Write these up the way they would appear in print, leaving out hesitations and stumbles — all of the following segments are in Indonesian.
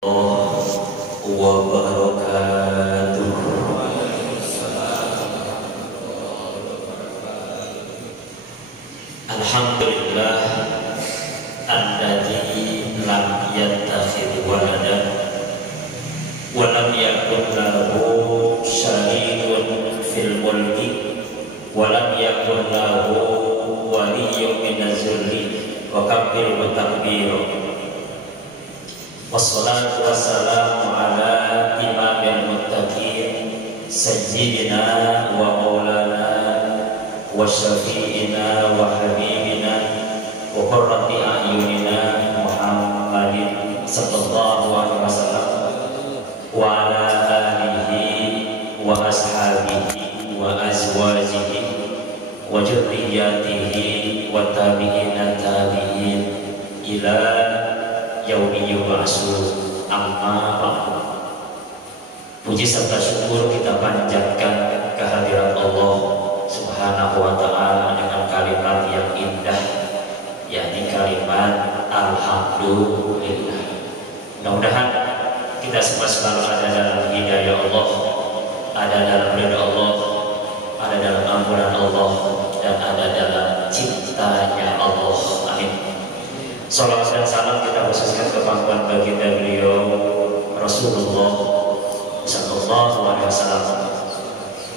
wabarakatuh. Alhamdulillah alladzi lam yattakhidh waladan wa lam yakun lahu syarikun fil mulki wa lam yakun lahu waliyyun minaz zulli wa kabbirhu takbira. Wassalatu wassalamu ala imamil muttaqin sayyidina wa maulana wa syafi'ina wa habibina wa qurrati a'yunina Muhammadin sallallahu alaihi wasallam wa ala alihi wa ashabihi wa azwajihi wa dzurriyyatihi wa tabi'ina tabi'in ila yaumi yub'atsun. Amma ba'du. Puji serta syukur kita panjatkan kehadirat Allah Subhanahu wa ta'ala dengan kalimat yang indah, yakni kalimat alhamdulillah. Mudah-mudahan kita semua selalu ada dalam hidayah Allah, ada dalam ridha Allah, ada dalam ampunan Allah, dan ada dalam cintanya Allah. Amin. Salawat dan salam kita khususkan ke pangkuan baginda beliau Rasulullah sallallahu alaihi wasallam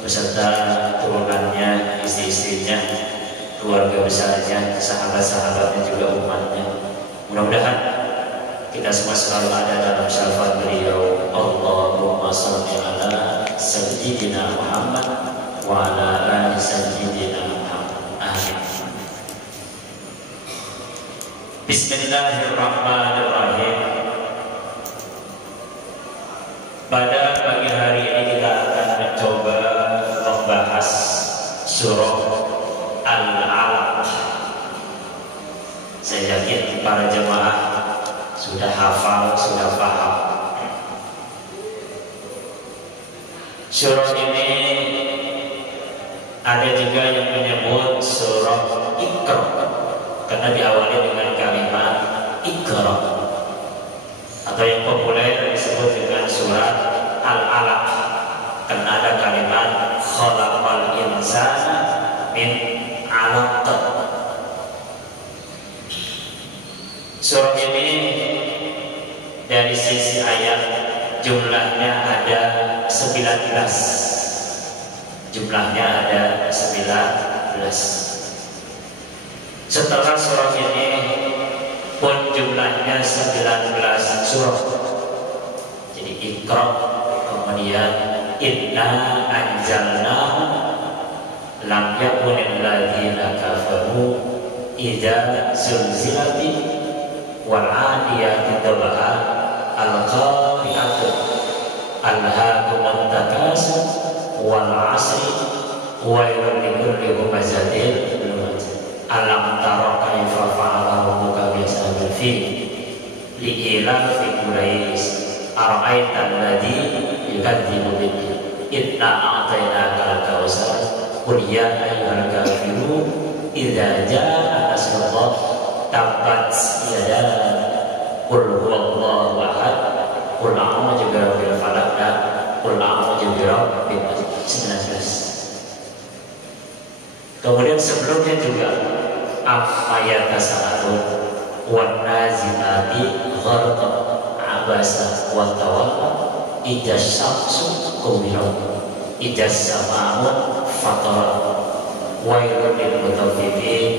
beserta turunannya, istri-istrinya, keluarga besarnya, sahabat-sahabatnya, juga umatnya. Mudah-mudahan kita semua selalu ada dalam syafaat beliau. Allahumma shalli ala sayyidina Muhammad wa ala ali sayyidina Muhammad. Amin. Bismillahirrahmanirrahim. Pada pagi hari ini kita akan mencoba membahas surah Al-Alaq. Saya yakin para jemaah sudah hafal, sudah paham. Surah ini ada juga yang menyebut surah Iqra, karena diawali dengan kalimat Iqra, atau yang populer disebut dengan surat Al-Alaq, karena ada kalimat khalaqal insana min 'alaq. Surah ini dari sisi ayat jumlahnya ada 19. Jumlahnya ada 19. Setelah surah ini pun jumlahnya 19 surah. Jadi Iqra, kemudian Inna anzalnahu, lam yakunil ladzina kafaru idza zulzilati, wal 'adiyati dhabha, al-qari'atu, alhaakumut takasur, wal 'asri, wailul likulli humazatin lumazah. Alam tara kaifa fa'ala rabbuka bi ashabil fil li'ilafi quraish ara'aita alladhi yukadzibu bid-din inna a'tainaka al-kautsar qul ya ayyuhal kafirun idza jaa'a nasrullah tabbat yada qul huwallahu ahad qul a'udzu birabbil falaq dan qul a'udzu birabbin nas. 19. Kemudian sebelumnya juga ayat tasawuf wan nazimati gharqa abasa wa tawalla idza syamsu kuwirat idza sama'u fatara wailul lil mutaffifin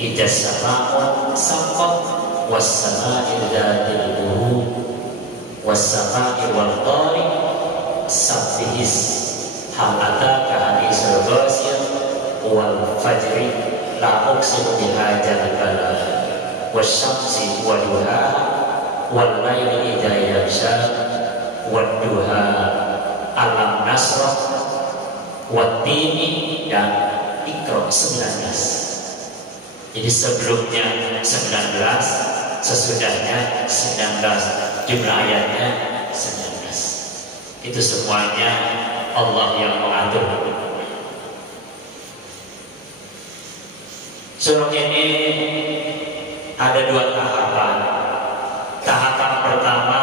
idza sama'u saqqat was sama'i dzatil buruj was sama'i wal tariq sabbihis hal ataka hadisul ghasyiyah wal fajri la uqsimu bihadzal balad wasyamsi wa duhaha wal laili idza yaghsha wad duha alam nasrah wat tini dan Iqra. 19. Jadi sebelumnya 19, sesudahnya 19, jumlah ayatnya 19. Itu semuanya Allah yang mengatur. Surah ini ada dua tahapan. Tahapan pertama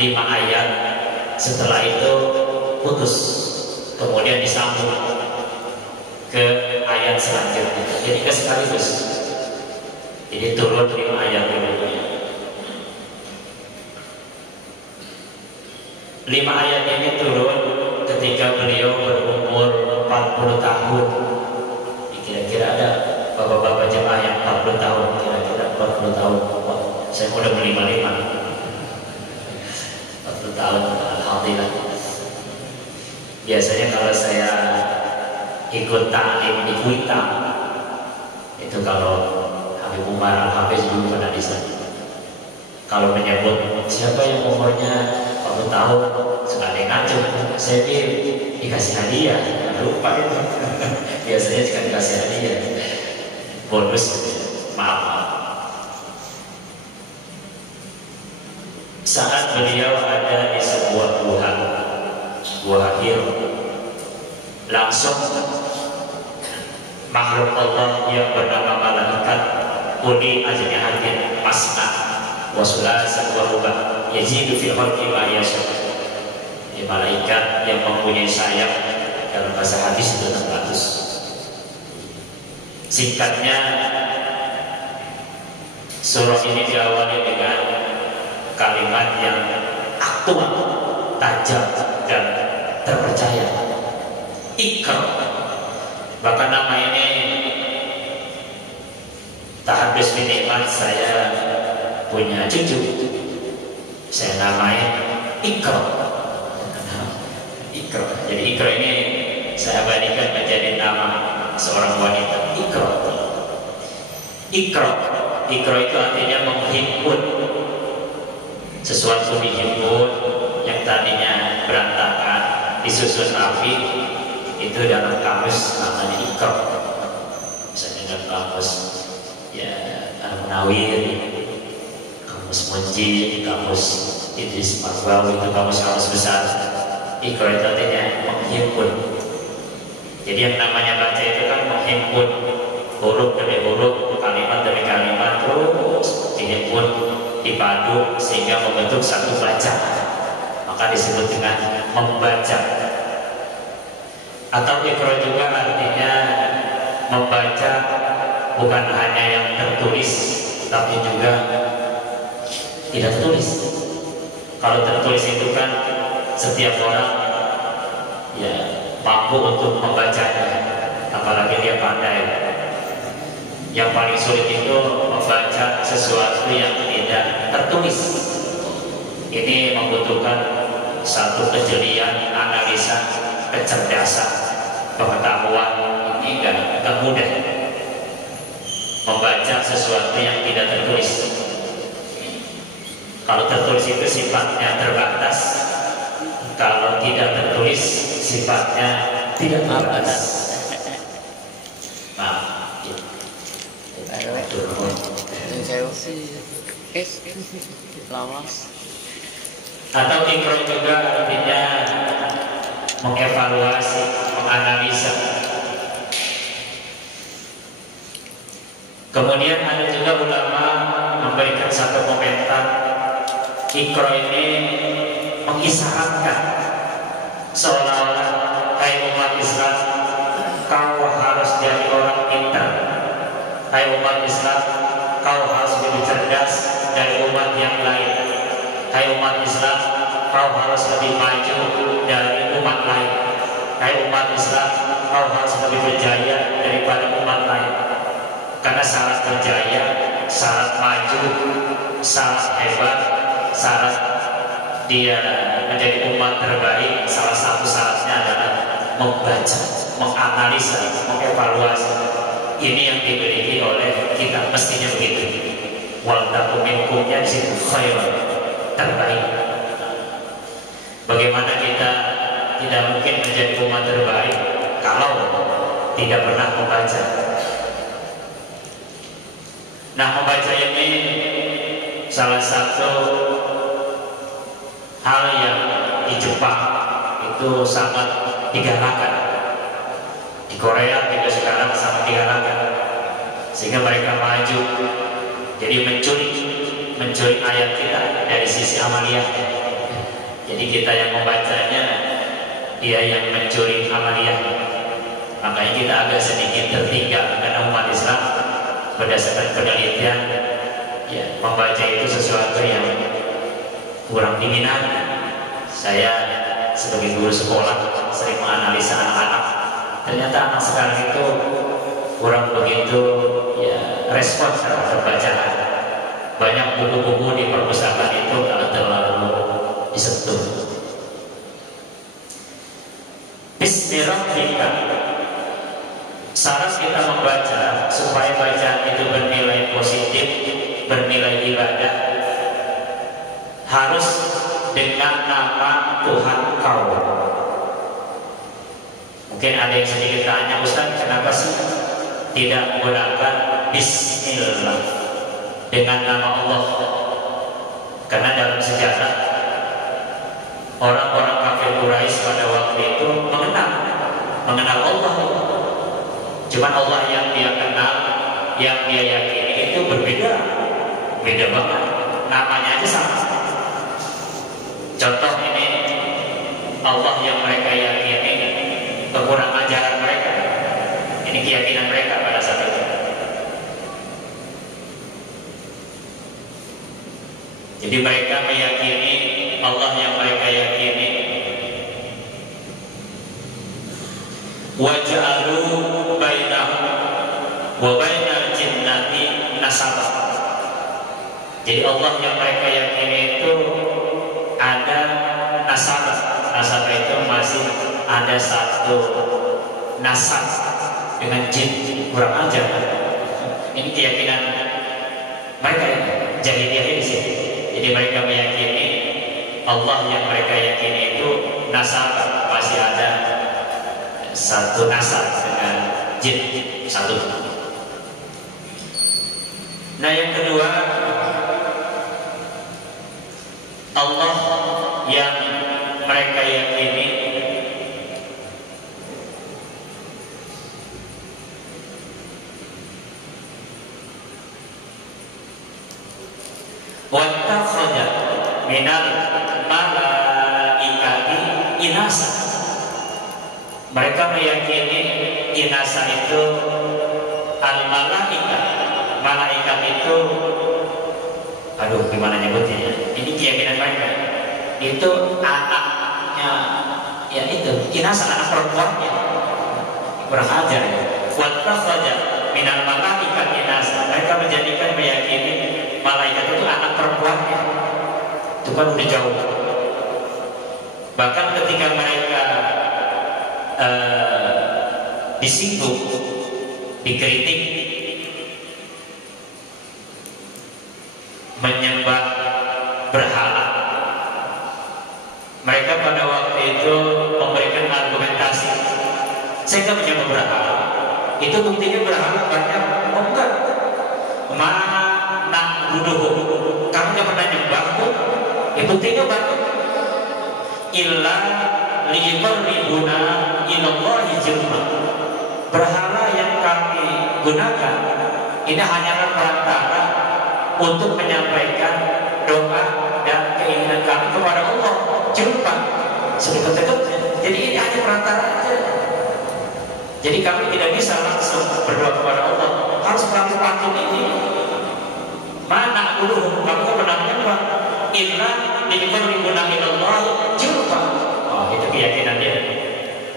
5 ayat, setelah itu putus, kemudian disambung ke ayat selanjutnya. Jadi ke sekaligus. Jadi turun 5 ayat dulu. 5 ayat ini turun ketika beliau berumur 40 tahun. Kira-kira ada bapak-bapak jemaah yang 40 tahun, kira-kira 40 tahun. Wah, saya udah ber-55. 40 tahun, alhamdulillah. Biasanya kalau saya ikut ta'lim di Kuitang, itu kalau Habib Umar Al-Hafiz dulu pernah di sana. Kalau menyebut siapa yang umurnya 40 tahun, suka ada yang ngaco, saya dikasih hadiah, lupa itu. Biasanya juga dikasih hadiah, bonus, maaf. Saat beliau ada di sebuah buah hir, langsung makhluk Allah yang bernama malaikat uli ajnihatin masna wa sulasa wa ruba yazidu fil khalqi ma yasha. Ini malaikat yang mempunyai sayap, dalam bahasa hadis itu 600. Singkatnya, surah ini diawali dengan kalimat yang aktual, tajam dan terpercaya. Ikra. Bahkan nama ini tahadus bin Iman, saya punya cucu, saya namai Ikra. Ikra. Jadi Ikra ini saya bandingkan menjadi nama seorang wanita. Ikra. Ikra. Ikra itu artinya menghimpun. Sesuatu dihimpun yang tadinya berantakan, disusun rapi, itu dalam kamus namanya Ikra. Misalnya dalam kamus ya Al-Munawir, kamus Munjid, kamus Idris Marwawi, itu kamus-kamus besar. Ikra itu artinya menghimpun. Jadi yang namanya baca itu kan menghimpun huruf demi huruf, kalimat demi kalimat, terus dihimpun, dipadu sehingga membentuk satu bacaan. Maka disebut dengan membaca. Atau Ikra juga artinya membaca bukan hanya yang tertulis, tapi juga tidak tertulis. Kalau tertulis itu kan setiap orang ya mampu untuk membacanya, apalagi dia pandai. Yang paling sulit itu membaca sesuatu yang tidak tertulis. Ini membutuhkan satu kejelian, analisa, kecerdasan, pengetahuan. Ini enggak mudah membaca sesuatu yang tidak tertulis. Kalau tertulis itu sifatnya terbatas, kalau tidak tertulis sifatnya tidak terbatas. Maaf. Atau Ikra juga artinya mengevaluasi, menganalisa. Kemudian ada juga ulama memberikan satu komentar, Ikra ini mengisyaratkan seolah-olah hai umat Islam, kau harus jadi orang pintar. Hai umat Islam, kau harus lebih cerdas dari umat yang lain. Hai umat Islam, kau harus lebih maju dari umat lain. Hai umat Islam, kau harus lebih berjaya daripada umat lain. Karena syarat berjaya, syarat maju, syarat hebat, syarat dia menjadi umat terbaik, salah satu syaratnya adalah membaca, menganalisa, mengevaluasi. Ini yang dimiliki oleh kita, mestinya begitu. Wal takum minkumnya di situ khairan, terbaik. Bagaimana kita tidak mungkin menjadi umat terbaik kalau tidak pernah membaca? Nah, membaca ini salah satu hal yang di Jepang itu sangat digalakkan. Di Korea juga sekarang sangat digalakkan, sehingga mereka maju. Jadi mencuri ayat kita dari sisi amaliyah. Jadi kita yang membacanya, dia yang mencuri amaliyah. Makanya kita agak sedikit tertinggal karena umat Islam berdasarkan penelitian, ya, membaca itu sesuatu yang kurang diminati. Saya sebagai guru sekolah sering menganalisa anak-anak. Ternyata anak sekarang itu kurang begitu, ya, respon terhadap bacaan. Banyak buku-buku di perpustakaan itu kalau terlalu disentuh. Bismillahirrahmanirrahim. Syarat kita membaca supaya bacaan itu bernilai positif, bernilai ibadah, harus dengan nama Tuhan kau. Mungkin ada yang sedikit tanya, Ustaz, kenapa sih tidak menggunakan Bismillah dengan nama Allah? Karena dalam sejarah orang-orang kafir Quraisy pada waktu itu mengenal Allah. Cuman Allah yang dia kenal, yang dia yakini itu beda banget. Namanya aja sama. Contoh ini, Allah yang mereka yakini kekurang ajaran mereka. Ini keyakinan mereka pada saat itu. Jadi mereka meyakini Allah yang mereka yakini. Waj'alu bainahu wa bainal jinnati nasaba. Jadi Allah yang mereka yakini itu ada nasabah. Nasabah itu masih ada satu nasab dengan jin, kurang ajar. Ini keyakinan mereka ya, jahiliyah di sini. Jadi mereka meyakini Allah yang mereka yakini itu nasabah, masih ada satu nasab dengan jin satu. Nah, yang kedua, Allah yang mereka yakini wattakhadha minal malaikati inasa. Mereka meyakini inasa itu al-malaika. Malaikat itu, aduh gimana nyebutnya, ini keyakinan mereka. Itu anaknya, ya itu inasa, anak perempuannya. Kurang ajar ya. Wattakhadha minal malaikat inasa. Mereka menjadikan, meyakini malaikat itu anak perempuannya. Itu kan udah jauh. Bahkan ketika mereka disinggung, dikritik, menyembah berhala, mereka pada waktu itu memberikan argumentasi. Saya nggak menyembah berhala, itu buktinya berhala banyak. Oh enggak, mana buduh, kamu nggak pernah nyembah tuh, ya buktinya banyak. Illa liqarribuna ilallahi zulma. Berhala yang kami gunakan ini hanyalah perantara untuk menyampaikan doa dan keinginan kami kepada Allah. Jumpa sedekat-dekatnya. Jadi ini hanya perantara aja. Jadi kami tidak bisa langsung berdoa kepada Allah, harus melalui pantun ini. Mana dulu kamu pernah menyembah? Illa liqarribuna ilallahi zulma. Oh, itu keyakinan dia.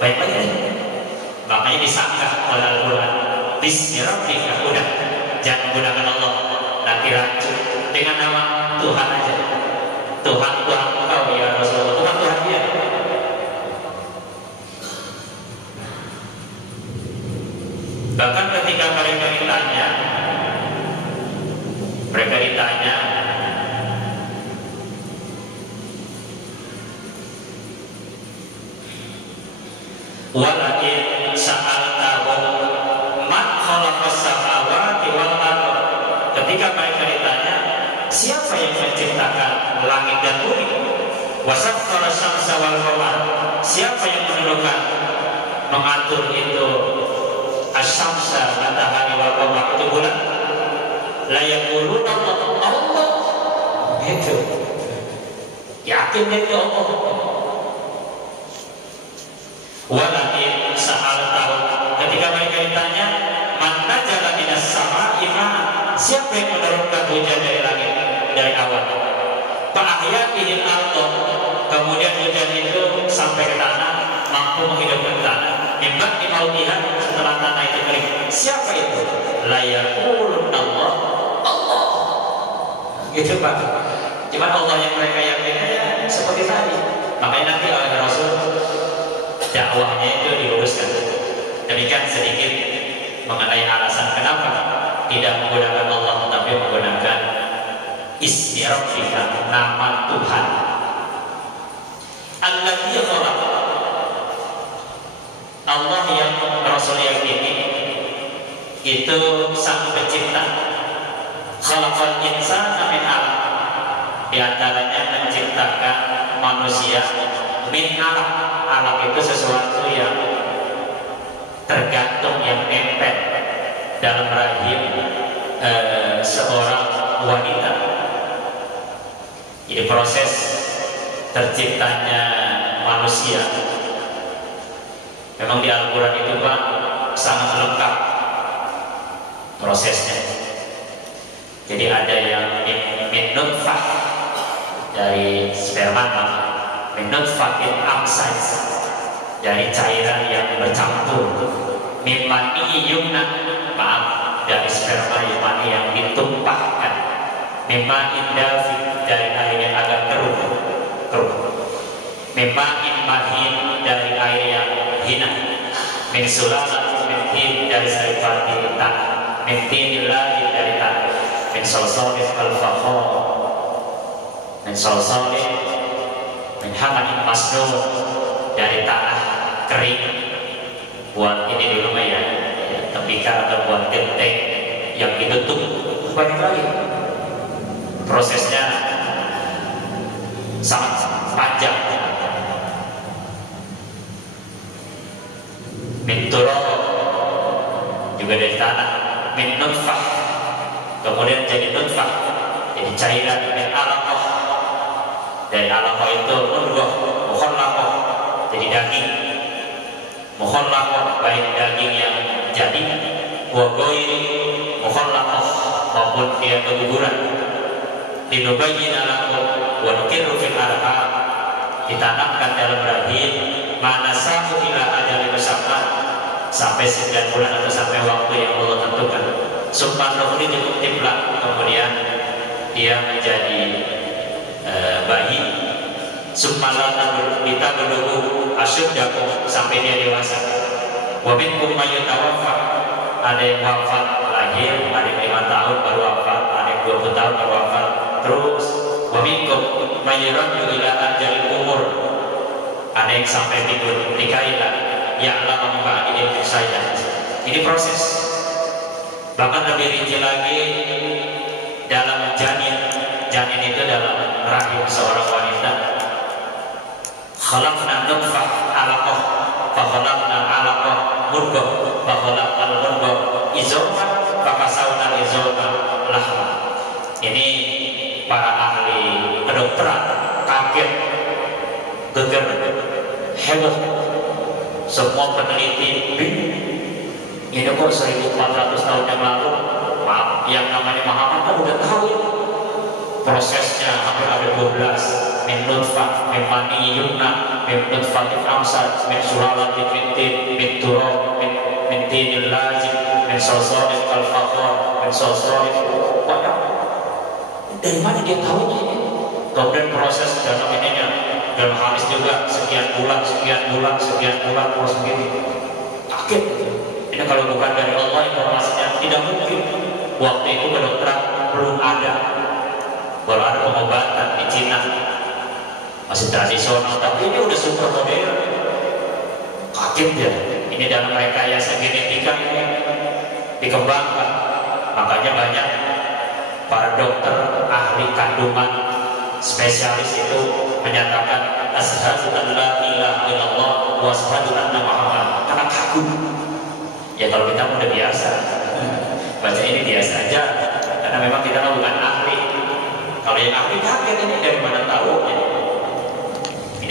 Baik lagi deh. Makanya disangka oleh Al-Quran, Bismillahirrahmanirrahim. Udah, jangan menggunakan Allah, nanti racun. Dengan nama Tuhan aja. Tuhan engkau ya Rasulullah. Tuhan dia. Bahkan ketika mereka ditanya, walakin sa'altahum man khalaqas samawati wal ardh. Ketika mereka ditanya, siapa yang menciptakan langit dan bumi? Wasakhkhara syamsa wal qamar. Siapa yang menentukan, mengatur itu asy-syamsa, matahari, wal qamar, itu bulan? La yaquluna Allah. Itu yakin dia itu Allah. Walakin sa'al tahu, ketika mereka ditanya, man najala minas sama'i ma'an, siapa yang menurunkan hujan dari langit, dari awan? Fa'ahya bihil ardh, kemudian hujan itu sampai ke tanah, mampu menghidupkan tanah. Mimba dimautihan, setelah tanah itu kering. Siapa itu? La yaqulun Allah, Allah. Gitu Pak. Cuman Allah yang mereka yakinnya seperti tadi. Makanya nanti oleh Rasul dakwahnya itu diluruskan. Demikian sedikit mengenai alasan kenapa tidak menggunakan Allah tapi menggunakan ismi rabbika, nama Tuhan. Alladzi khalaq, Allah yang Rasul yakini itu sang pencipta. Khalaqal insana min 'alaq, di antaranya menciptakan manusia min 'alaq. 'Alaq itu sesuatu yang tergantung, yang nempel dalam rahim seorang wanita. Jadi proses terciptanya manusia memang di Al-Quran itu Pak sangat lengkap prosesnya. Jadi ada yang min nutfah, dari sperma, min nutfatin amsaj, dari cairan yang bercampur, min mani yumna, maaf, dari sperma mani yang ditumpahkan, min ma'in dafiq, dari air yang agak keruh, min ma'in mahin, dari air yang hina, min sulalatin min tin, dari saripati tanah, min tinillahi, dari tanah, min salsalin al-fakhar, min salsalin min hamain masnun, dari tanah kering. Buat ini dulu ya, tembikar atau buat genteng yang ditutup. Balik lagi, prosesnya sangat panjang. Min turab, juga dari tanah. Min nutfah, kemudian jadi nutfah, jadi cairan. Min alaqah, dari alaqah itu mudghah, mukhallaqah, jadi daging. Mukhallaqah, baik daging yang jadi, wa ghairi mukhallaqah, maupun dia keguguran. Linubayyina lakum wa nuqirru fil arham, ditanamkan dalam rahim, manasahu ila ajalin musamma, sampai 9 bulan atau sampai waktu yang Allah tentukan. Subhanahu cukup tiplak, kemudian dia menjadi bayi. Subhanahu kita menunggu asyuddakum, sampai dia dewasa. Wa minkum may yatawaffa, ada yang wafat lahir, ada yang 5 tahun baru wafat, ada yang 20 tahun baru wafat. Terus wa minkum may yuraddu ila ajalil umur, ada yang sampai tidur dikailah ya'lamu ba'dil sayyidah. Ini proses. Bahkan lebih rinci lagi dalam janin. Janin itu dalam rahim seorang wanita. Khalaqna nutfah 'alaqah, fa khalaqna 'alaqah mudghah, fa khalaqna mudghah izama, fa kasawna izama lahma. Ini para ahli kedokteran kaget, geger, heboh. Semua peneliti bingung. Ini kok 1400 tahun yang lalu, maaf, yang namanya Muhammad kan udah tahu prosesnya. Hampir ada 12. Min nutfah, min mani yumna, min nutfatin amsad, min sulalatin min tin, min turab, min tinil lazim, min salsalin al-fakhar, min salsalin banyak. Dari mana dia tahu ini? Kemudian proses dalam ininya, dalam hadis juga sekian bulan, proses begini. Kaget. Ini kalau bukan dari Allah informasinya tidak mungkin. Waktu itu kedokteran belum ada, baru ada pengobatan di Cina, masih tradisional. Tapi ini udah super modern. Kaget ya. Ini dalam rekayasa genetika ini dikembangkan. Makanya banyak para dokter ahli kandungan spesialis itu menyatakan asyhadu an la ilaha illallah wa asyhadu anna Muhammad, karena kagum. Ya kalau kita udah biasa baca ini biasa aja, karena memang kita bukan ahli. Kalau yang ahli kaget ini dari mana tahu ya.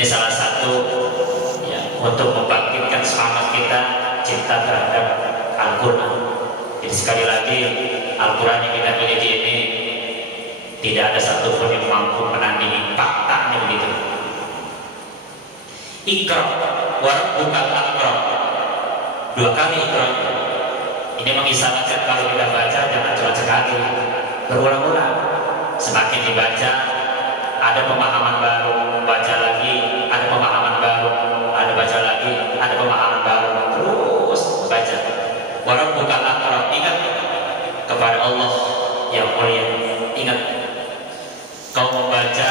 Ini salah satu ya, untuk membangkitkan semangat kita cinta terhadap Al-Quran. Jadi sekali lagi Al-Quran yang kita miliki ini tidak ada satupun yang mampu menandingi faktanya begitu. Iqra wa rabbukal akram. 2 kali Iqra. Ini mengisyaratkan kalau kita baca jangan cuma sekali, berulang-ulang. Semakin dibaca ada pemahaman baru, baca lagi, ada pemahaman baru, ada baca lagi, ada pemahaman baru, terus baca. Wa rabbukal akram. Ingat kepada Allah yang mulia. Ingat, kau membaca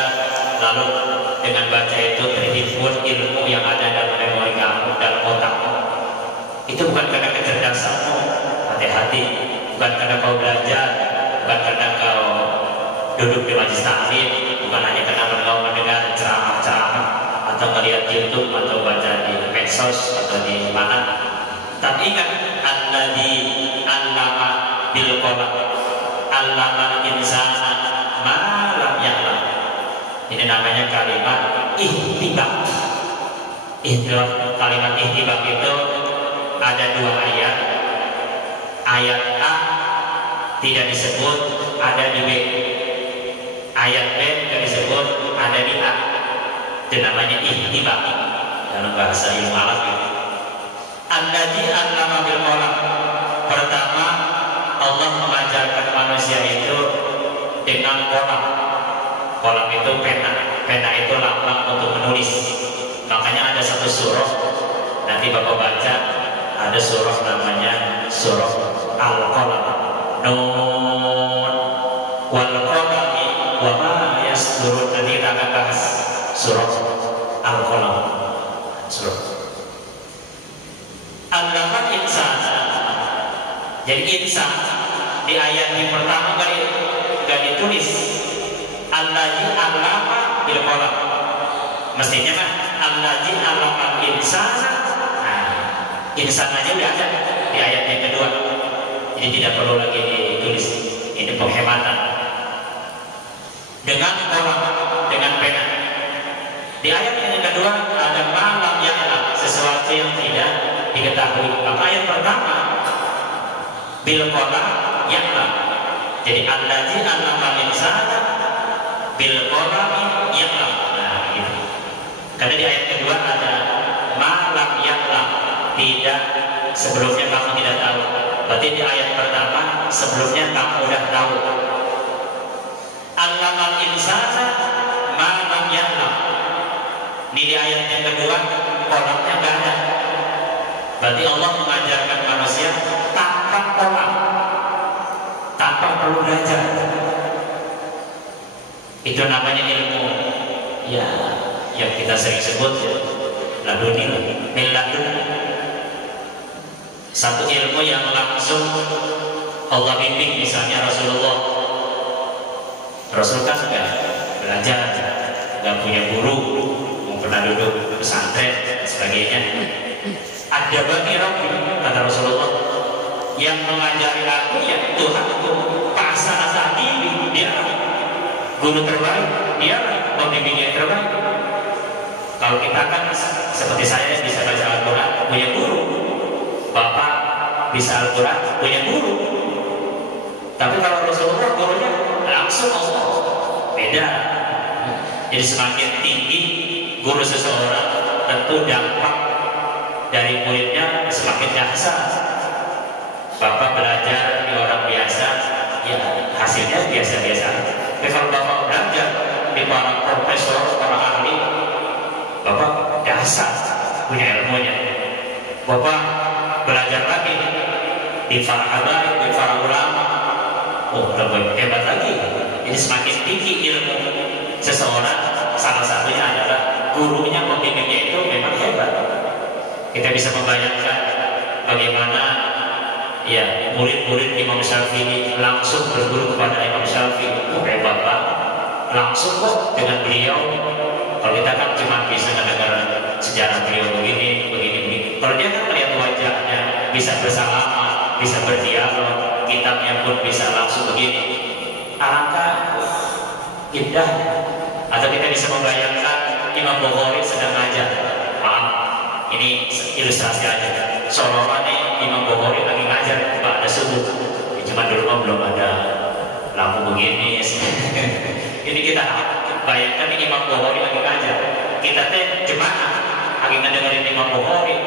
lalu dengan baca itu terhimpun ilmu yang ada dalam memori kamu, dalam otakmu. Itu bukan karena kecerdasanmu, hati-hati. Bukan karena kau belajar, bukan karena kau duduk di majelis taklim, bukan hanya karena kau mendengar ceramah-ceramah atau melihat YouTube atau baca di medsos atau di mana. Tapi ingat, alladzi 'allama bil qalam, 'allama insana ma lam ya'lam. Ini namanya kalimat ihtibak. Kalimat ihtibak itu ada 2 ayat. Ayat A tidak disebut, ada di B. Ayat B tidak disebut, ada di A. Itu namanya ihtibak dalam bahasa ilmu alam itu. Alladzi 'allama bil qalam. Pertama, Allah mengajarkan manusia itu dengan kolam. Kolam itu pena. Pena itu lambang untuk menulis. Makanya ada satu surah, nanti Bapak baca, ada surah namanya surah Al-Qalam. Nun wal qalami wa ma yasturun. Nanti kita akan bahas surah Al-Qalam. Surah Allaman insan. Jadi insan di ayat yang pertama gak ditulis Allazi 'allama bil qalam. Mestinya mah Allazi 'allama insana. Nah, insan aja udah ada di ayat yang kedua. Jadi tidak perlu lagi ditulis. Ini penghematan. Dengan qalam, dengan pena. Di ayat yang kedua ada malam yang sesuatu yang tidak diketahui. Maka ayat pertama bil qalam ya'lam. Jadi allazi 'allama insana bil qalam ya'lam. Nah, gitu. Karena di ayat kedua ada malam ya'lam, tidak, sebelumnya kamu tidak tahu. Berarti di ayat pertama sebelumnya kamu sudah tahu. 'Allamal insana malam ya'lam. Ini di ayat yang kedua qalamnya enggak ada. Berarti Allah mengajarkan manusia tanpa kolam, tanpa perlu belajar. Itu namanya ilmu ya, yang kita sering sebut ya, laduni, miladun. Satu ilmu yang langsung Allah bimbing. Misalnya Rasul kan enggak belajar, enggak punya guru, mau pernah duduk pesantren dan sebagainya. Ada bagi Rabbi, kata Rasulullah, yang mengajari aku ya Tuhanku. Pasana tadi dia guru terbaik, dia pembimbing yang terbaik. Kalau kita kan seperti saya bisa baca Al-Quran, punya guru. Bapak bisa Al-Quran, punya guru. Tapi kalau Rasulullah gurunya langsung Allah, beda. Jadi semakin tinggi guru seseorang, tentu dampak dari muridnya semakin dahsyat. Bapak belajar di orang biasa, ya hasilnya biasa-biasa. Tapi kalau Bapak belajar di para profesor, para ahli, Bapak dahsyat punya ilmunya. Bapak belajar lagi di para habaib, di para ulama, oh lebih hebat lagi. Jadi semakin tinggi ilmu seseorang, salah satunya adalah gurunya, pembimbingnya itu memang hebat. Kita bisa membayangkan bagaimana ya murid-murid Imam Syafi'i langsung berguru kepada Imam Syafi'i. Hebat banget, langsung kok dengan beliau. Kalau kita kan cuma bisa mendengar sejarah beliau begini. Kalau dia kan melihat wajahnya, bisa bersalaman, bisa berdialog, kitabnya pun bisa langsung begini. Alangkah indah. Atau kita bisa membayangkan Imam Imam Bukhari sedang ngajar. Maaf, ini ilustrasi aja. Seolah-olah nih Imam Bukhari lagi ngajar pada subuh. Ya, cuma dulu mah belum ada lampu begini. Ini kita bayangkan nih Imam Bukhari lagi ngajar. Kita teh jemaah lagi ngedengerin Imam Bukhari.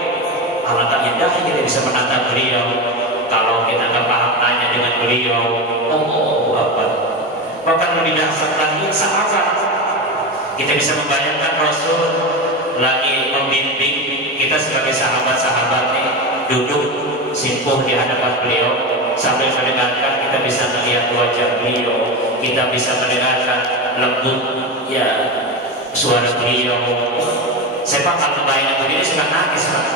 Alangkah indahnya kita bisa menatap beliau. Kalau kita nggak paham tanya dengan beliau, apa? Bahkan lebih dahsyat lagi sahabat. Kita bisa membayangkan Rasul lagi membimbing kita sebagai sahabat-sahabat nih duduk simpuh di hadapan beliau sambil mendengarkan. Kita bisa melihat wajah beliau, kita bisa mendengarkan lembut ya suara beliau. Saya kalau membayangkan begini suka nangis Pak.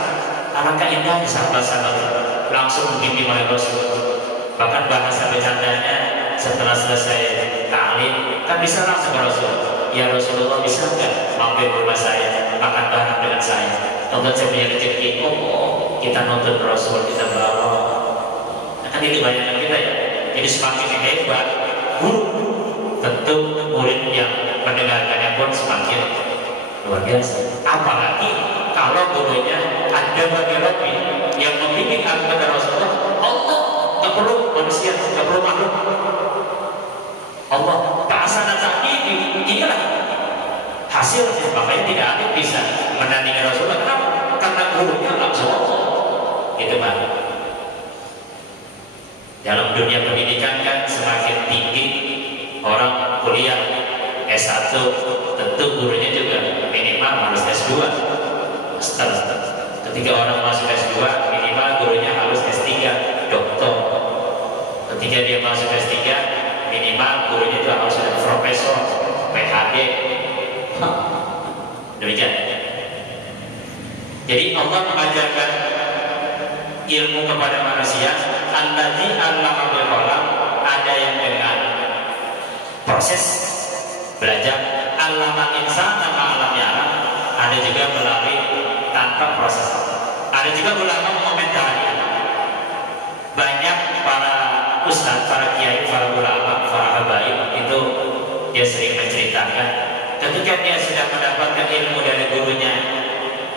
Alangkah indahnya sahabat-sahabat langsung membimbing oleh Rasul. Bahkan bahasa bercandanya setelah selesai taklim kan bisa langsung ke Rasul. Ya Rasulullah, bisa nggak mampir rumah saya makan bareng dengan saya? Tonton saya punya rezeki. Kita nonton Rasul, kita bawa. Nah, kan ini bayangan kita ya. Jadi semakin hebat guru, tentu murid yang mendengarkannya pun semakin luar biasa. Apalagi kalau gurunya ada bagi Rabbi yang membimbing kepada Rasulullah. Allah nggak perlu manusia, nggak perlu makhluk. Allah bahasa ini inilah hasilnya. Makanya tidak ada yang bisa menandingi Rasulullah. Kenapa? Karena gurunya langsung Allah. Gitu Pak. Dalam dunia pendidikan kan semakin tinggi orang kuliah S1, tentu gurunya juga minimal harus S2. Master. Ketika orang masuk S2, minimal gurunya harus S3, doktor. Ketika dia masuk S3, minimal gurunya juga harus ada profesor, PhD. Demikian. Jadi Allah mengajarkan ilmu kepada manusia. Allazi 'allama bil qalam, ada yang dengan proses belajar. 'allama insana ma lam ya'lam, ada juga melalui tanpa proses. Ada juga ulama mengomentari. Banyak para ustadz, para kiai, para ulama, para habaib itu dia sering menceritakan ketika dia sudah mendapatkan ilmu dari gurunya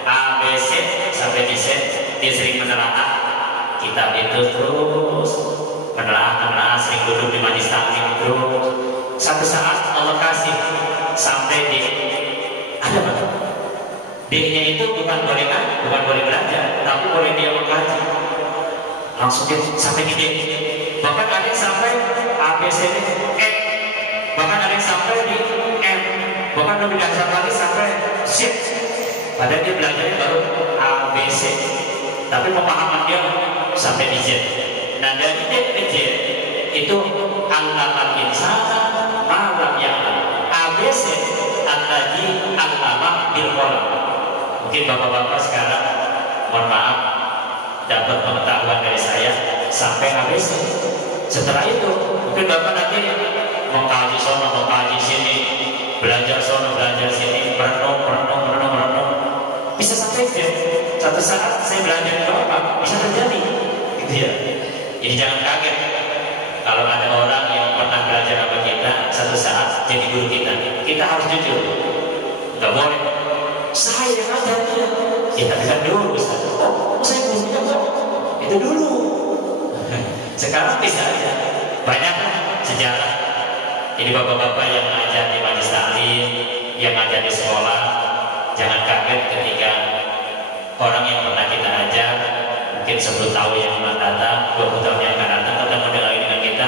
A, B, C sampai di Z, dia sering menelaah kitab itu terus, menelaah, sering duduk di majelis taklim terus. Satu saat Allah kasih sampai di ada apa? D-nya itu bukan boleh belajar, tapi boleh dia mengkaji. Langsung dia sampai di D. Bahkan ada yang sampai A, B, C, D, E. Bahkan ada yang sampai di M. Bahkan lebih dahsyat lagi sampai Z. Padahal dia belajarnya baru A, B, C. Tapi pemahaman dia sampai di Z. Nah dari D ke Z itu al-amal insana malam yang A, B, C al-lagi al-amal bil qalam. Mungkin bapak-bapak sekarang mohon maaf dapat pengetahuan dari saya sampai ABC. Setelah itu mungkin bapak nanti mengkaji sono, mengkaji sini, belajar sono, belajar sini, merenung. Bisa sampai Z. Satu saat saya belajar di bapak bisa terjadi, gitu ya. Jadi jangan kaget kalau ada orang yang pernah belajar sama kita satu saat jadi guru kita. Kita harus jujur, nggak boleh. Saya yang ngajar dia. Ya tapi kan dulu Ustaz. Saya gurunya kok. Itu dulu. Sekarang bisa aja. Banyak sejarah. Jadi bapak-bapak yang ngajar di majelis taklim, yang ngajar di sekolah, jangan kaget ketika orang yang pernah kita ajar mungkin 10 tahun yang akan datang, 20 tahun yang akan datang, ketemu dengan kita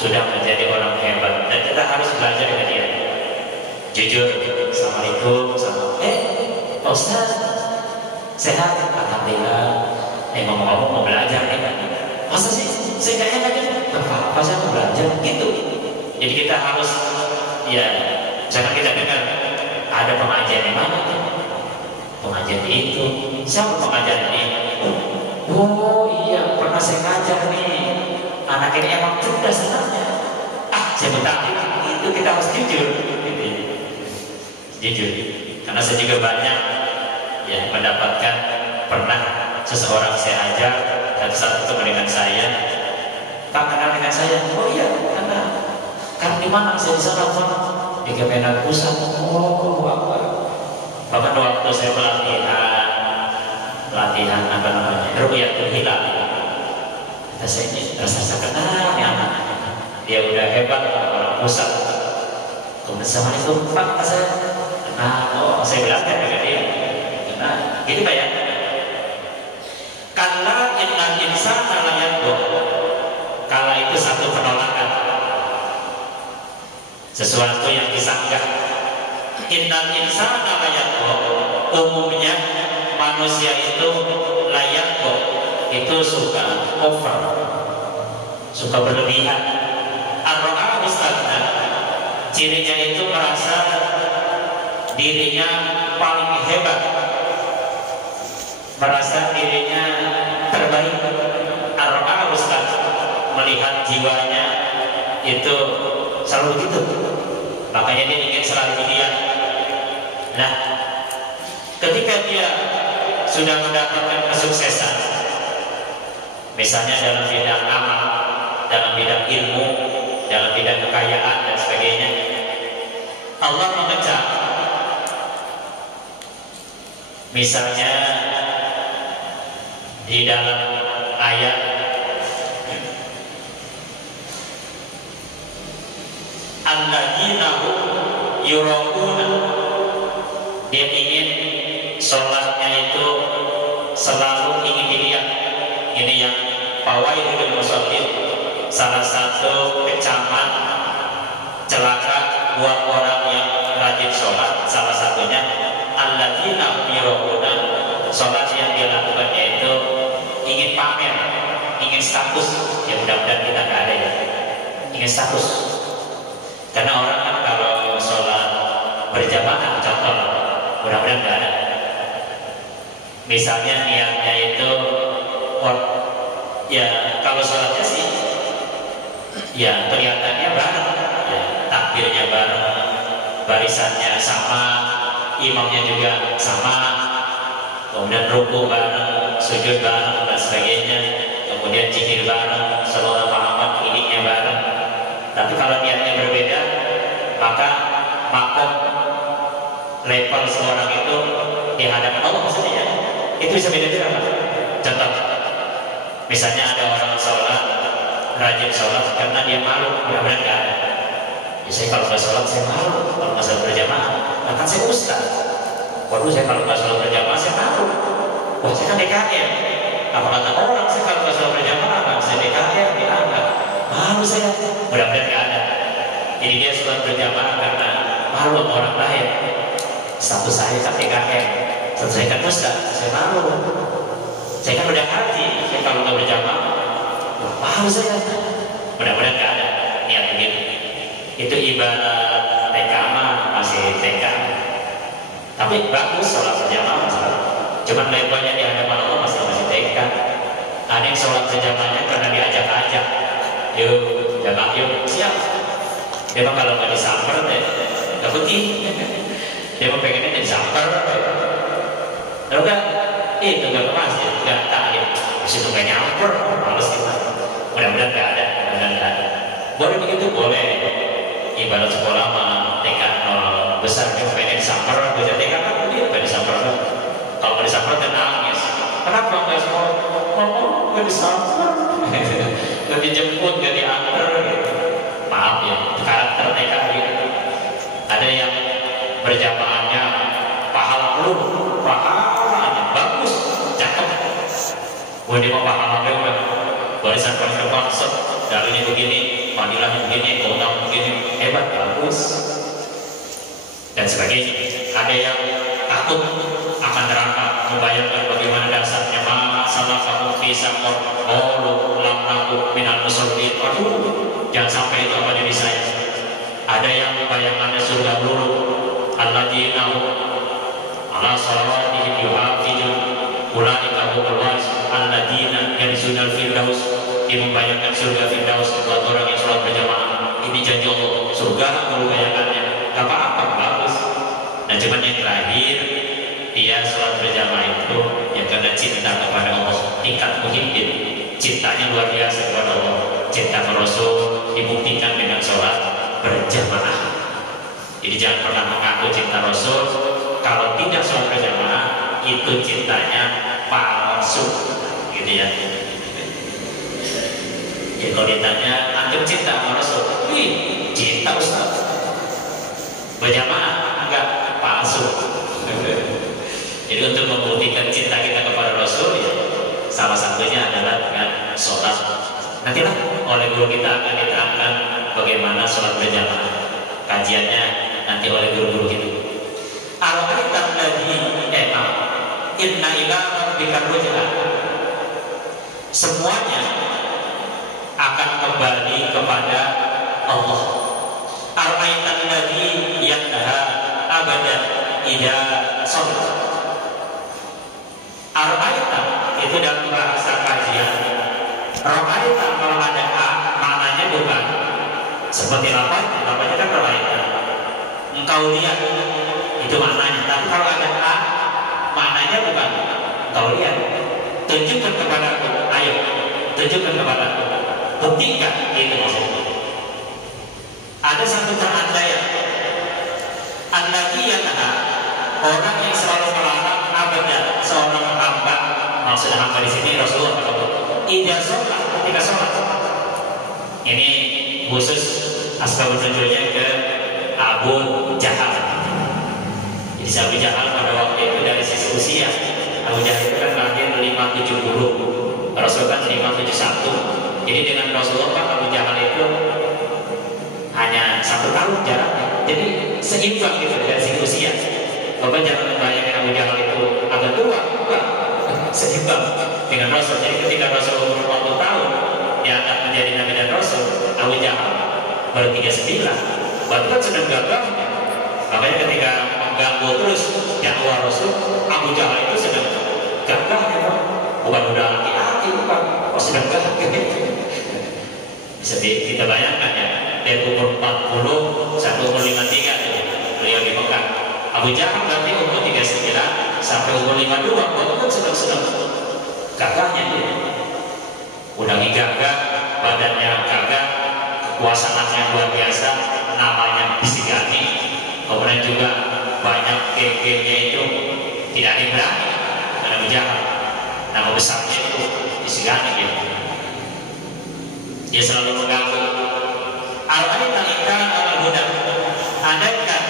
sudah menjadi orang hebat. Dan kita harus belajar dengan dia. Jujur, Assalamualaikum, Pak Ustaz, sehat? Alhamdulillah. Ngomong-ngomong mau belajar nih kan? Masa sih? Saya nggak enak ya? Apa saya mau belajar? Gitu. Jadi kita harus, ya, jangan kita dengar ada pengajian di mana? Pengajian itu. Siapa pengajian ini? Oh iya, pernah saya ngajar nih. Anak ini emang cerdas sebenarnya. Saya bertaklim. Itu kita harus jujur. Jujur. Karena saya juga banyak ya mendapatkan, pernah seseorang saya ajar dan saat itu dengan saya, Pak kenal dengan saya? Oh iya, karena di mana saya di sana di Kemenak Pusat. Oh, saya ini rasa kenal ya anak. Dia udah hebat orang pusat. Kemudian Assalamualaikum Pak, saya kenal. Oh, saya bilang dengan dia kenal. Gitu Pak ya. Kala innal insana la yatgha. Kala itu satu penolakan, sesuatu yang disanggah. Innal insana la yatgha. Umumnya manusia itu la yatgha, itu suka over, suka berlebihan. Ar-ra'a mustaqna, cirinya itu merasa dirinya paling hebat, merasa dirinya terbaik. Ar-ra'a mustaqna, melihat jiwanya itu selalu begitu, makanya dia ingin selalu dilihat. Nah, ketika dia sudah mendapatkan kesuksesan, misalnya dalam bidang amal, dalam bidang ilmu, dalam bidang kekayaan dan sebagainya, Allah mengecap. Misalnya di dalam ayat alladzina hum yura'una, dia ingin sholatnya itu selalu ingin dilihat. Ini yang fawaidul musallin, salah satu kecaman celaka buat orang yang rajin sholat. Salah satunya alladzina hum yura'una, sholat yang dia lakukannya itu ingin pamer, ingin status. Ya mudah-mudahan kita nggak ada ya, ingin status. Karena orang kan kalau sholat berjamaah, contoh, mudah-mudahan nggak ada. Misalnya niatnya itu, ya kalau sholatnya sih, ya kelihatannya bareng, ya, takbirnya bareng, barisannya sama, imamnya juga sama, kemudian ruku bareng, sujud bareng dan sebagainya, kemudian zikir bareng, salawat Muhammad, ininya bareng. Tapi kalau niatnya berbeda, maka makom level seorang itu di hadapan Allah maksudnya itu bisa beda-beda. Contoh, misalnya ada orang sholat, rajin sholat karena dia malu, mudah-mudahan nggak ada. Saya kalau nggak sholat saya malu, kalau nggak sholat berjamaah, bahkan saya ustaz. Waduh, saya kalau nggak sholat berjamaah saya malu. Wah, saya kan DKM. Apa kata orang, saya kalau nggak sholat berjamaah nggak bisa DKM, dianggap malu saya. Mudah-mudahan nggak ada. Jadi dia sholat berjamaah karena malu sama orang lain. Status saya kan DKM, status saya kan ustaz, saya malu. Saya kan udah haji, saya kalau nggak berjamaah malu saya. Mudah-mudahan nggak ada niat begitu. Itu ibarat TK masih TK. Tapi bagus sholat berjamaah, cuman levelnya di hadapan Allah masih TK. Ada yang sholat berjamaahnya karena diajak-ajak, yuk jamaah yuk, siap. Dia mah kalau nggak disamper deh, nggak putih. Dia mah pengennya disamper. Lalu kan, itu nggak ke masjid, nggak taklim, situ nggak nyamper, males kita. Mudah-mudahan nggak ada, mudah-mudahan nggak ada. Boleh begitu, boleh. Ibarat sekolah mah TK 0 besar, dia pengen disamper, belajar TK kan dia pengen disamper. Kalau nggak disamper dia nangis. Kenapa nggak sekolah? Mama nggak disamper, nggak dijemput, nggak diantar. Maaf ya, karakter TK gitu. Ada yang berjamaahnya pahala penuh, pahalanya bagus, cakep. Wah, dia mau pahala udah barisan paling depan, set, dalilnya begini, madilahnya begini, keutamaan begini, hebat, bagus, dan sebagainya. Ada yang takut akan neraka, membayangkan bagaimana dasarnya salah kamu bisa lam naku minal musallin. Aduh, jangan sampai itu apa diri saya. Ada yang bayangannya surga dulu, alladzina ala salawatihim yuhafizun, ulaika humul warithun alladzina yarisuna al-firdaus. Dia membayangkan surga firdaus buat orang yang sholat berjamaah. Ini janji Allah, surga dulu bayangannya, gak apa-apa, bagus. Nah cuman yang terakhir, dia sholat berjamaah itu yang karena cinta kepada Allah, tingkat muhibbin, cintanya luar biasa kepada Allah. Cinta ke Rasul dibuktikan dengan sholat berjamaah. Jadi jangan pernah mengaku cinta Rasul kalau tidak sholat berjamaah, itu cintanya palsu, gitu ya. Jadi kalau ditanya antum cinta sama Rasul, wih cinta Ustaz. Berjamaah enggak, palsu. Jadi untuk membuktikan cinta kita kepada Rasul, ya, salah satunya adalah dengan sholat. Nantilah oleh guru kita akan diterangkan bagaimana sholat berjamaah. Kajiannya nanti oleh guru-guru kita. Al-Aitam ladhi inna ila rabbika ruj'ah. Semuanya akan kembali kepada Allah. Al-Aitam ladhi yanha abadan ida sholat. Al-Aitam itu dalam bahasa kajian. Al-Aitam kalau ada A maknanya bukan seperti lapar, laparnya kan Al-Aitam. Engkau lihat itu maknanya. Tapi kalau ada A maknanya bukan engkau lihat. Tunjukkan kepadaku, ayo tunjukkan kepadaku, buktikan, itu maksudnya. Ada satu perandaian, an-nabiyyanah, orang yang selalu melarang abadan, seorang hamba, maksud hamba di sini Rasulullah, idza sholat, ketika sholat. Ini khusus asbab nuzulnya ke Abu Jahal. Jadi Abu Jahal pada waktu itu dari sisi usia, Abu Jahal itu kan lahir 570, Rasul kan 571. Jadi dengan Rasulullah Abu Jahal itu hanya 1 tahun jaraknya. Jadi seimbang gitu dari sisi usia. Bapak jangan membayangkan Abu Jahal itu agak tua, bukan, seimbang dengan Rasul. Jadi ketika Rasul umur 40 tahun diangkat menjadi Nabi dan Rasul, Abu Jahal baru 39. Berarti kan sedang gagal. Makanya ketika mengganggu terus dakwah Rasul, Abu Jahal itu sedang gagah ya, bukan udah laki-laki, bukan, sedang gagah. Bisa kita bayangkan ya, dari umur 40 sampai umur 53 beliau di Mekah. Abu Jahal berarti umur 39 sampai umur 52, walaupun sedang gagahnya dia. Udah gagah, badannya gagah, kekuasaannya luar biasa, namanya Bisigani. Kemudian juga banyak geng-gengnya itu tidak ada yang berani karena Abu Jahal. Nama besarnya itu Bisigani gitu. Dia selalu mengganggu. Al-Aitam al-Huda. Andaikan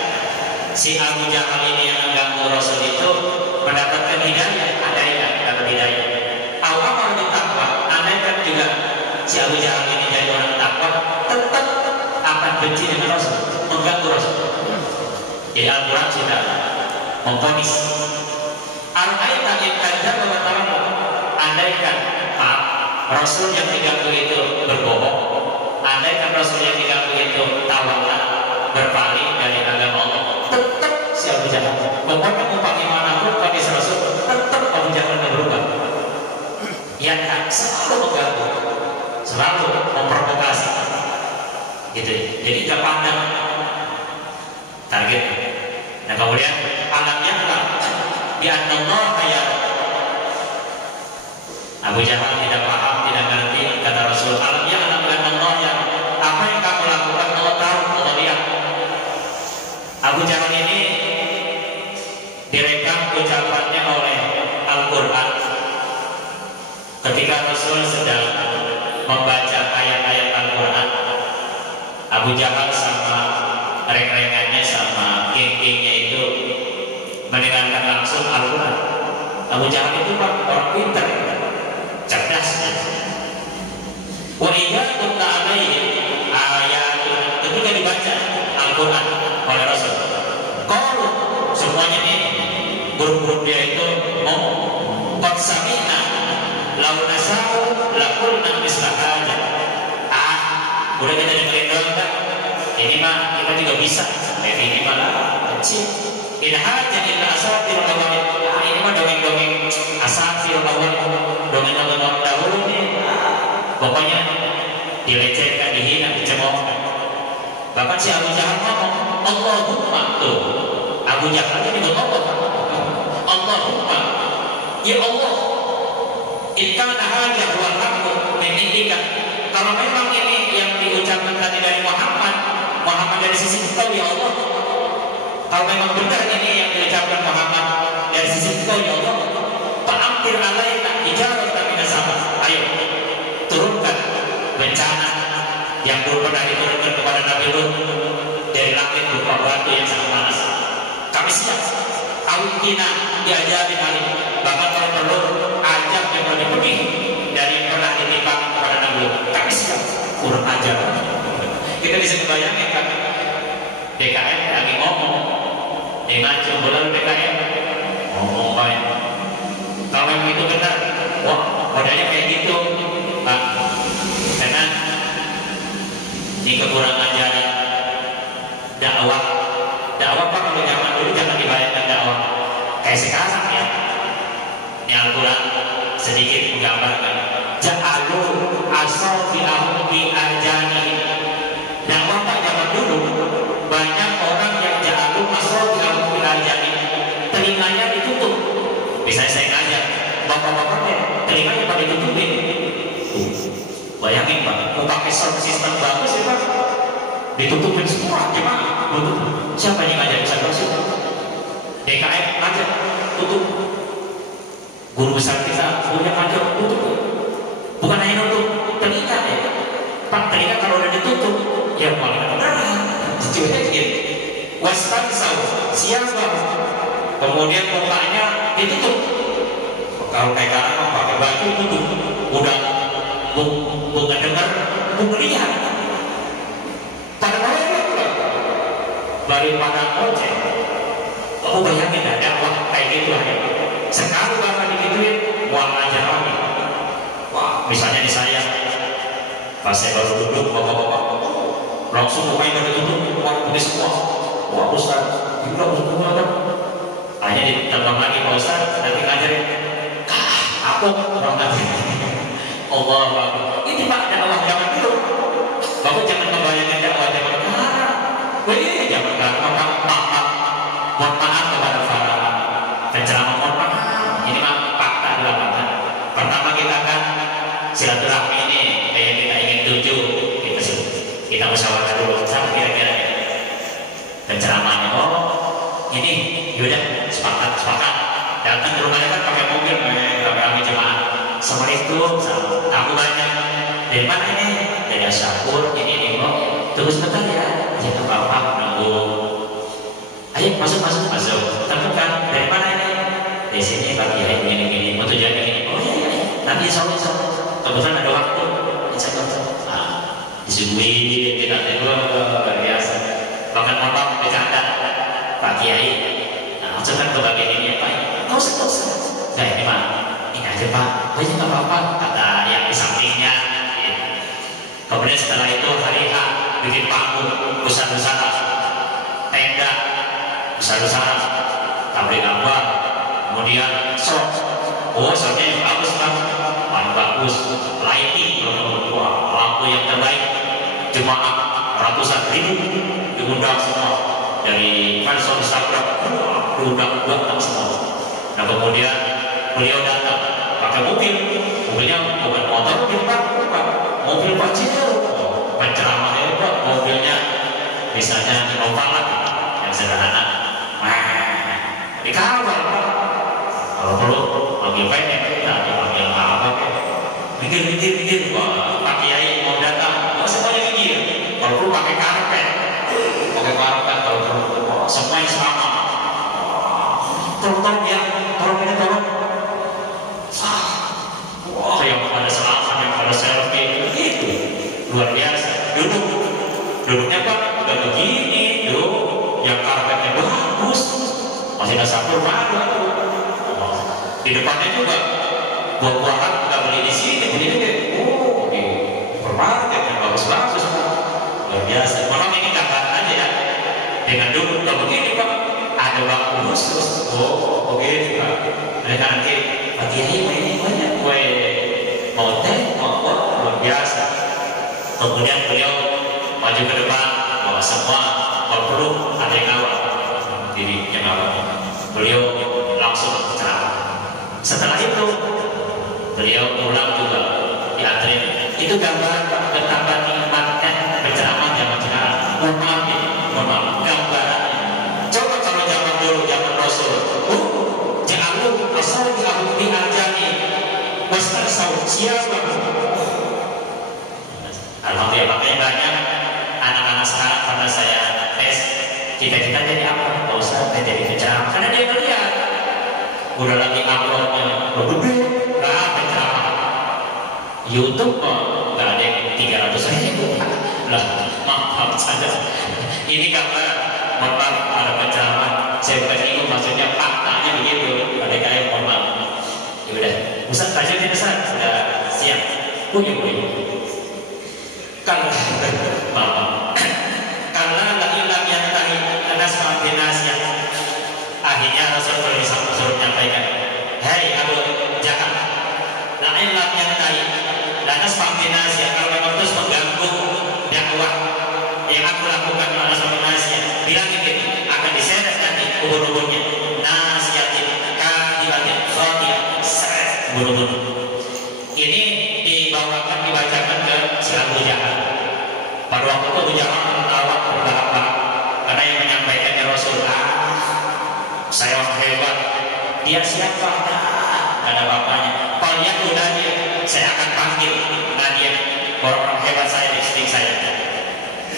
si Abu Jahal ini yang mengganggu Rasul itu mendapatkan hidayah, andaikan dapat hidayah. Al-Amr bin Taqwa, andaikan juga si Abu Jahal ini jadi orang takwa, tetap akan benci dengan Rasul, mengganggu Rasul. Jadi Al-Quran sudah memvonis. Al-Aitam yang kadzdzaba wa tawalla. Andaikan Rasul yang diganggu itu berbohong, andaikan Rasul yang diganggu itu tawalla, berpaling dari agama Allah, tetap si Abu Jahal. Pokoknya umpamanya manapun pada Rasul, tetap Abu Jahal berubah. Yang selalu mengganggu, selalu memprovokasi, gitu. Jadi kita pandang target. Nah kemudian alamnya apa? Di Allah ayat. Abu Jahal tidak paham, tidak ngerti kata Rasul. Alamnya Allah ya. Apa yang kamu lakukan Allah tahu, Allah lihat. Abu Jahal ini direkam ucapannya oleh Al-Quran ketika Rasul sedang membaca ayat-ayat Al-Quran. Abu Jahal sama reng-rengannya sama geng-gengnya itu mendengarkan langsung Al-Quran. Abu Jahal itu orang pintar, cerdas. Wa idza kunta alaihim ayatun, ketika dibaca Al-Quran oleh Rasul, qalu, semuanya ini grup-grup dia itu mau qad sami'na law nasa'u laqulna misla hadza. Udah kita dengerin doang kan? Ini mah kita juga bisa. Ini malah kecil. In haja illa asatirul awwalin. Ini mah dongeng-dongeng asatirul awwalin, dongeng-dongeng orang dahulu nih. Pokoknya dilecehkan, dihina, dicemoohkan. Bahkan si Abu Jahal ngomong, Allahumma, tuh Abu Jahal ini ngomong, Allahumma, ya Allah, in kana hadza huwa al-haqqu min indika. Kalau memang ini yang diucapkan tadi dari Muhammad dari sisi engkau ya Allah. Kalau memang benar ini yang diucapkan Muhammad dari sisi engkau ya Allah, fa'amtir alaina hijaratan minas sama. Ayo turunkan bencana diturunkan kepada Nabi Lut dari langit berupa batu yang sangat panas. Kami siap. Awikina diajarin kali. Bahkan kalau perlu ajab yang lebih pedih dari yang pernah ditimpakan kepada Nabi Lut. Kami siap. Kurang ajar. Kita bisa membayangkan kan? DKM lagi ngomong. Dia ngancam bulan DKM ngomong baik. Kalau memang itu benar, wah modalnya kayak gitu, Pak. Karena ini kekurangan jalan dakwah. Dakwah Pak, kalau zaman dulu jangan dibayangkan dakwah kayak sekarang ya. Ini Al-Quran sedikit menggambarkan. Ja'alu asabi'ahum bi arjani. Dakwah Pak zaman dulu banyak orang yang ja'alu asabi'ahum bi arjani. Telinganya ditutup. Misalnya saya ngajak bapak-bapak telinganya pada ditutupin. Bayangin Pak, mau pakai sound system bagus ya Pak, ditutupin semua gimana? Siapa yang ngajak saya masuk? DKM ngajak tutup. Guru besar kita punya ngajak tutup. Bukan hanya nutup telinga ya Pak, telinga kalau udah ditutup ya paling beneran gitu. Wastan saw siapa? Kemudian mukanya ditutup. Kalau kayak sekarang pakai baju tutup, udah bukan dengar, bukan lihat. Pada baru pada ojek. Kamu bayangin ada wah kayak gitu aja. Sekali bapak digituin, wah ajar lagi. Wah, misalnya di saya, pas saya baru duduk, bapak-bapak langsung mukanya baru ditutup, wah putih semua. Wah Ustaz, gila semua kan? Hanya ditambah lagi Pak Ustaz, nanti ngajarin aku orang ngajarin Allah. Ini Pak dakwah zaman dulu. Bapak jangan membayangkan dakwah zaman sekarang. Wih, zaman sekarang mohon maaf kepada para penceramah, mohon maaf. Ini mah fakta di lapangan. Pertama kita kan silaturahmi ini kayak kita ingin tuju, kita musyawarah dulu. Sama kira-kira penceramahnya, oh ini yaudah sepakat datang ke rumahnya kan pakai mobil, kami jemaah. Assalamualaikum, aku banyak dari mana ini? Dari Asyapur, ini kok tunggu sebentar ya, jangan apa-apa nunggu. Ayo masuk. Temukan dari mana ini? Dari sini Pak Kiai begini mau tujuan ini. Oh iya nanti insya Allah kebetulan ada waktu insya Allah disuguhi kita luar biasa. Bahkan mau bercanda Pak Kiai, langsung kan ke bagian ini Pak. Kau usah. Nah ini Pak, ini aja Pak. Banyak nggak apa-apa kata yang di sampingnya. Gitu. Kemudian setelah itu hari H bikin panggung besar-besaran, tenda besar-besaran, tablik gambar, kemudian shownya yang bagus Pak, paling bagus, lighting, lampu yang terbaik, jemaah ratusan ribu diundang semua. Dari pansos Instagram, diundang semua. Nah kemudian beliau datang pakai mobilnya bukan motor Pak, mobil Pajero, penceramah hebat, mobilnya misalnya Innova yang sederhana, dikawal. Kalau perlu panggil PM, dipanggil apa? Mikir, Pak Kiai mau datang, semuanya mikir. Kalau perlu pakai karpet, kalau perlu semuanya sama. Tolong ya, tolong. Wah, yang pada selamat, yang pada selfie, itu luar biasa. Duduknya Pak, udah begini, yang karpetnya bagus, masih ada sampul baru. Di depannya juga, buah-buahan nggak beli di sini, beli di supermarket yang bagus-bagus. Luar biasa. Memang ini gambaran aja ya. Dengan duduk udah begini Pak, ada bangku khusus. Oh, oke Pak. Mereka nanti Pak Kiai ini banyak kue mau teh, luar biasa. Kemudian beliau maju ke depan, bawa semua, kalau perlu ada yang awal, diri yang awal. Beliau langsung ceramah. Setelah itu beliau pulang juga diantri. Itu gambaran Pak, betapa nikmatnya penceramah zaman sekarang. Mohon maaf, gambarannya. Coba kalau zaman dulu, zaman Rasul, ja'alu asabi'ahum bi arjani wastarsaw siapa. Alhamdulillah makanya banyak udah lagi uploadnya gede, nggak ada ceramah. YouTube kok nggak ada yang 300.000 lah, maaf saja. Ini karena maaf ada penceramah, saya bukan itu maksudnya faktanya begitu. Ada kayak mohon maaf. Ya udah, Ustaz tajamnya besar sudah siap. Punya. Kalau maaf, karena ilam yang tadi ada seperti nasihat. Akhirnya Rasulullah SAW menyampaikan, hei Abu Jahal, la ilam yang tadi ada seperti nasihat. Kalau memang terus mengganggu dakwah yang aku lakukan pada seperti nasihat, bilang ini akan diseret nanti ubur-uburnya. Nasihatin kadibatin khotiyah, seret ubur-ubur. Ini dibacakan ke si Abu Jahal. Pada waktu itu Abu Jahal tertawa terbahak-bahak karena yang menyampaikannya Rasulullah, saya orang hebat. Dia siapa? Tidak ada bapaknya. Kalau dia udah dia, saya akan panggil Nadia, orang-orang hebat saya di sini saya.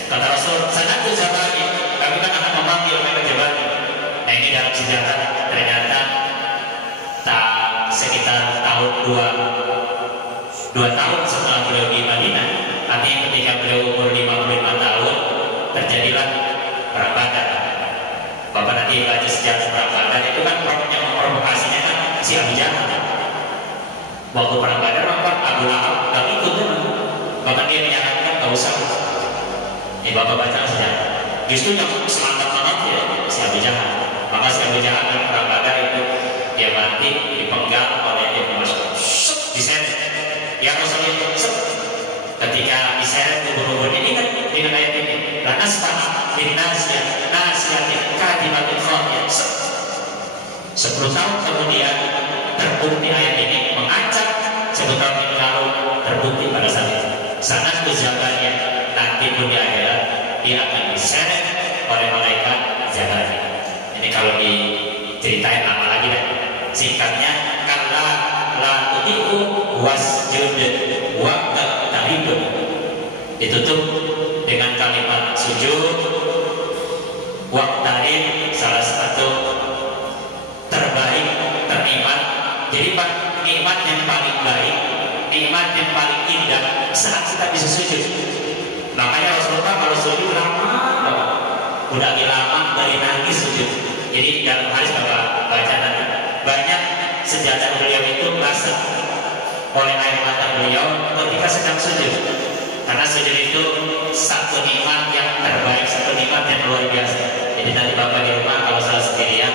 Kata Rasul, sangat jabari, kami kan akan memanggil mereka jabari. Nah ini dalam sejarah ternyata sekitar tahun 2 tahun setelah beliau di Madinah, artinya ketika beliau umur 55 tahun, terjadilah perang Badar. Bapak nanti baca sejarah perang Badar itu kan yang memprovokasinya kan si Abu Jahal. Waktu perang Badar Bapak Abu Lahab nggak ikut kan? Bahkan dia menyarankan nggak usah. Ini Bapak baca sejarah. Justru yang selamat banget ya si Abu Jahal. Maka si Abu Jahal kan perang Badar itu dia mati dipenggal oleh Ibnu Mas'ud. Diseret. Ya Rasulullah ketika diseret ubur-uburnya ini kan dengan ayat ini. La nasfah bin nasiyah nasiyatin kadibatin khotiyah. 10 tahun kemudian terbukti ayat ini mengancam 10 tahun yang lalu terbukti pada saat itu. Sanad kejabatannya nanti pun di akhirat dia akan diseret oleh malaikat Jabariyah. Ini kalau diceritain apa lagi kan? Singkatnya karena la tuti'u wasjud wa ta'ribun. Ditutup dengan kalimat sujud wa ta'rib, salah satu terbaik, ternikmat. Jadi nikmat yang paling baik, nikmat yang paling indah saat kita bisa sujud. Makanya Rasulullah kalau sujud lama, udah lama dari nangis sujud. Jadi dalam hadis Bapak baca nanti banyak sejadah beliau itu basah oleh air mata beliau ketika sedang sujud. Karena sujud itu satu nikmat yang terbaik, satu nikmat yang luar biasa. Jadi nanti Bapak di rumah kalau salah sendirian,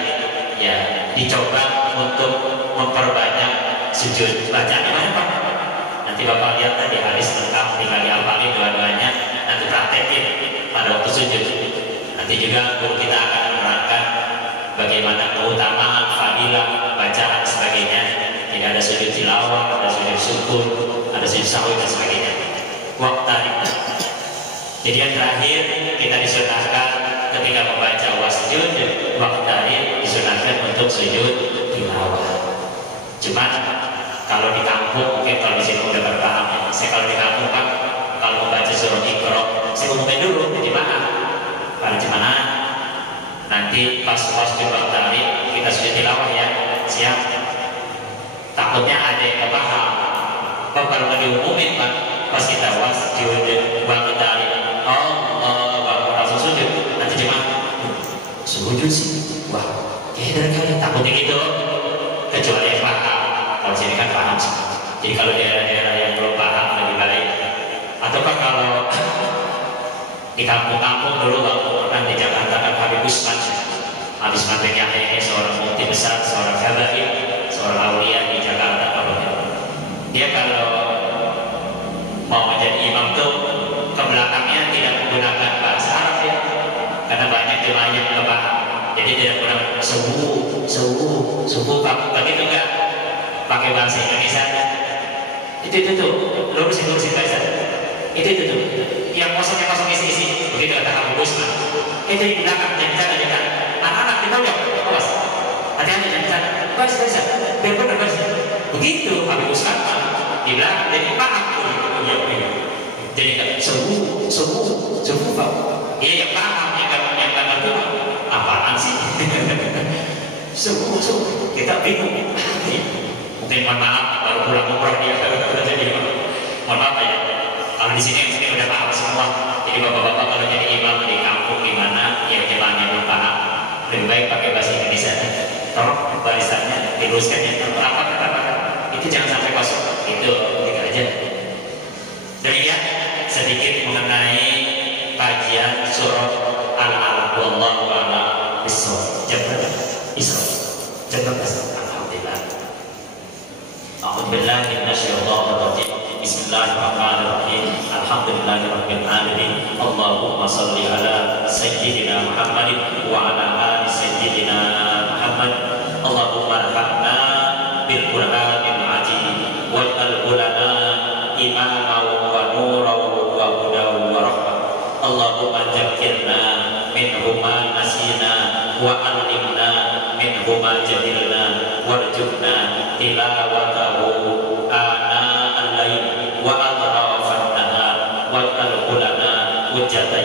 ya dicoba untuk memperbanyak sujud. Bacanya banyak Pak. Nanti Bapak lihat tadi hadis lengkap, tinggal dihafalin dua-duanya. Nanti praktekin pada waktu sujud. Nanti juga guru kita akan menerangkan bagaimana keutamaan, fadilah, bacaan dan sebagainya. Tidak ada sujud tilawah, ada sujud syukur, ada sujud sahwi dan sebagainya. Waktu jadi yang terakhir kita disunahkan ketika membaca wasjud, waktu disunahkan untuk sujud tilawah. Cuman kalau di kampung mungkin kalau di sini udah berpaham ya. Saya kalau di kampung Pak, kalau membaca surah Iqra, saya umumin dulu di mana? Pada gimana? Nanti pas wasjud waktu kita sujud tilawah ya, siap. Takutnya ada yang paham. Kok kalau nggak diumumin Pak, pas kita wasjud waktu Allah langsung sujud, nanti cuma sujud sih. Wah, kayak dari takutnya gitu. Kecuali yang paham. Kalau sini kan paham sih. Jadi kalau daerah-daerah yang belum paham lebih baik. Ataukah kalau di kampung-kampung dulu waktu pernah di Jakarta kan Habib Usman, Habib Usman bin Yahya, seorang mufti besar, seorang habaib, seorang aulia di Jakarta. Dia kalau mau menjadi imam tuh ke belakangnya tidak menggunakan bahasa Arab ya, karena banyak jemaah yang nggak paham. Jadi tidak menggunakan subuh begitu enggak, pakai bahasa Indonesia. Itu lurusin bahasa. Itu yang kosong isi begitu kata Abu Usman. Itu di belakang jangan anak-anak kita lihat awas, hati-hati jangan bahasa benar begitu Abu Usman di belakang jadi paham. Jadi kan subuh Pak. Dia yang paham yang ngerti apaan sih? subuh kita bingung. Mungkin mohon maaf baru pulang umroh dia jadi mohon maaf ya. Kalau di sini udah paham semua. Jadi bapak-bapak kalau jadi imam di kampung gimana, ya jemaahnya belum paham. Lebih baik pakai bahasa Indonesia. Tolong barisannya diluruskan ya. Apa kata itu jangan sampai kosong. Itu ketika aja. Demikian sedikit mengenai kajian surat Al-Alaq. Wallahu a'lam bishawab. Jabatan alhamdulillah. A'udzubillahi minasyaitonir rajim. Bismillahirrahmanirrahim. Alhamdulillahirabbil alamin. Allahumma shalli ala sayyidina Muhammadin wa ala ali sayyidina Muhammad. Allahumma arhamna bil Qur'anil azim waj'al lana imaman wa nuran wa hudan wa rahmah. Allahumma dzakkirna minhu ma nasina wa 'allimna minhu ma jahilna warzuqna tilawatahu ana al-lail wa atrafan nahar waj'al lana hujjatan